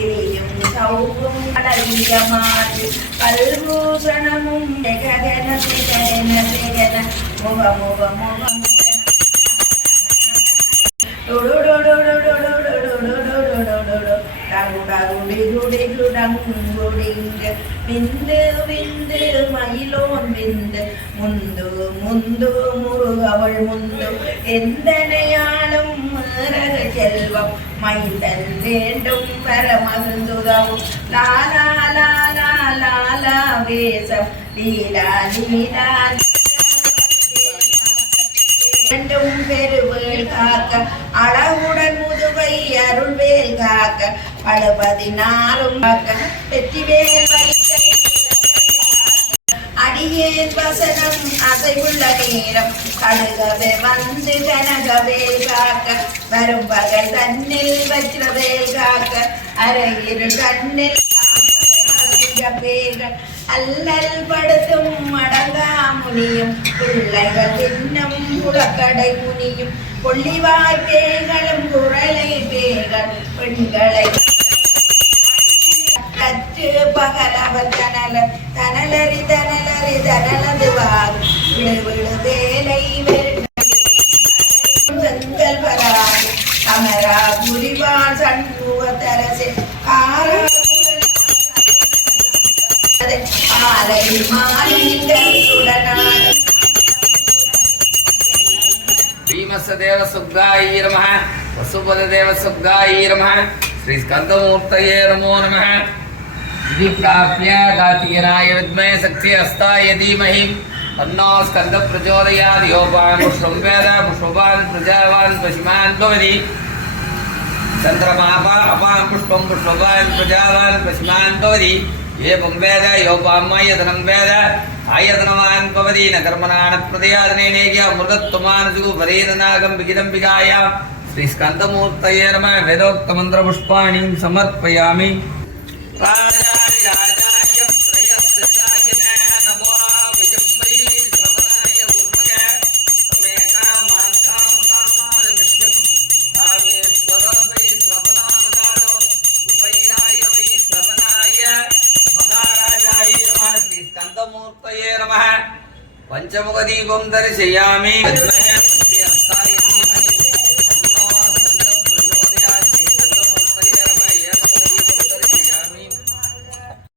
எரியும் சௌவும் கடலியமாறு கல்பூஷணமும் ஜெகன சிகன சிகன முக முக முகம் விந்து விந்து மயிலோன் விந்து முந்து முந்து முருகவள் முந்து எந்தனையாளும் மேரக செல்வம் மைந்தன் வேண்டும் பரமகுந்துதவும் லாலா லாலா லாலா வேசம் லீலா லீலா இரண்டும் பெருவேல் காக்க அழகுடன் முதுவை அருள்வேல் காக்க பழுபதினாலும் காக்க வெற்றிவேல் வைத்த அடியேன் வசனம் அசைவுள்ள நேரம் கழுகவே வந்து கனகவேல் காக்க வரும் பகல் தன்னில் வச்சிரவேல் காக்க அரையிரு தன்னில் பேர்கள் அல்லல் படுத்தும் அடங்கா முனியும் பிள்ளைகள் தின்னும் புலக்கடை முனியும் கொள்ளிவாய் பேர்களும் குரலை பேர்கள் பெண்களை கற்று பகலவர் தனல தனலறி தனலறி தனலதுவார் விடு விடு வேலை செங்கல் வராது கமரா புரிவான் சண்முக தரசே காரா भीमसदेव सुग्गायै नमः वसुपदेव सुग्गायै नमः श्री स्कंदमूर्तये नमो नमः इति प्राप्य गातीनाय विद्महे शक्ति हस्ताय धीमहि तन्नो स्कंद प्रचोदयात् योपान् पुष्पं वेद पुष्पवान् प्रजावान् पशुमान् भवति चन्द्रमापा अपां पुष्पं पुष्पवान् प्रजावान् पशुमान् भवति एवं वेद योपामायतनं वेद आयतनवान् भवति न कर्मणान प्रदयादनेनेज्य अमृतत्वमानसु वरेदनागं विगिदम्बिकायां श्री स्कंदमूर्तये नमः वेदोक्तमन्त्रपुष्पाणि समर्पयामि पंचमुख दीपं दर्शयामि।